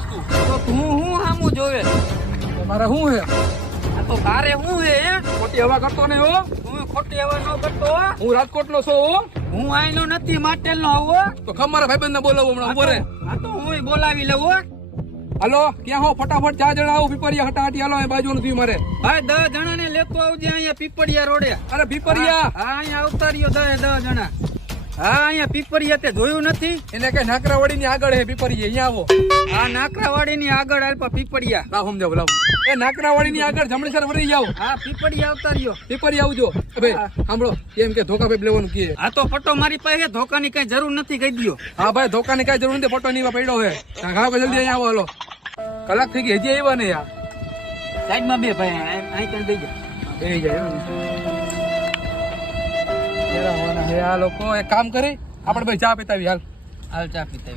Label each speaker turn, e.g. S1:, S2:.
S1: વસ્તુ.
S2: તો તું હું હામું જોવે?
S1: તમારે મારે શું હે?
S2: આ તો તારે હું હે?
S1: ખોટી હવા કરતો નહીં હો.
S2: હું ખોટી હવા ન કરતો હું.
S1: રાજકોટ નો છો હો.
S2: આઈનો નથી માટેલ નો આવો
S1: તો ખમ મારા ભાઈબંધ ને બોલાવો હમણાં ઊભો રે
S2: આ તો હું બોલાવી લઉં હો.
S1: હાલો ક્યાં હો? ફટાફટ ચાર જણા આવો પીપરિયા હટાહટી હાલો બાજુ બાજુ નથી મારે.
S2: ભાઈ દસ જણા ને લેતો આવજે અહીંયા પીપરિયા રોડે.
S1: અરે પીપરિયા
S2: હા અહીંયા આવતા રહ્યો દસ દસ જણા. હા અહીંયા પીપળિયા તે જોયું નથી.
S1: એને કઈ નાકરાવાડી ની આગળ હે પીપરિયા અહીંયા આવો.
S2: આ નાકરાવાડી ની આગળ આલ્પા પીપરિયા.
S1: લાવ સમજાવ લાવ એ નાકરાવાડી ની આગળ જમણીસર વળી જાવ
S2: હા પીપરી આવતા રહ્યો.
S1: પીપરી આવજો. ભાઈ સાંભળો એમ કે ધોકા ભાઈ લેવાનું કીએ
S2: આ તો પટ્ટો મારી પાસે ધોકાની કઈ જરૂર નથી કહી દ્યો.
S1: હા ભાઈ ધોકાની કઈ જરૂર નથી ફોટો ની પડ્યો હે ઘાવ જલ્દી અહીંયા આવો હલો. કલાક થઈ ગઈ હજી આવ્યા ને યાર
S2: સાઈડમાં બે ભાઈ અહીં કઈ બેસી જા
S1: દઈ જાય આ લોકો એક કામ કરી આપણે ભાઈ ચા પીતાવી હાલ.
S2: હાલ ચા પીતા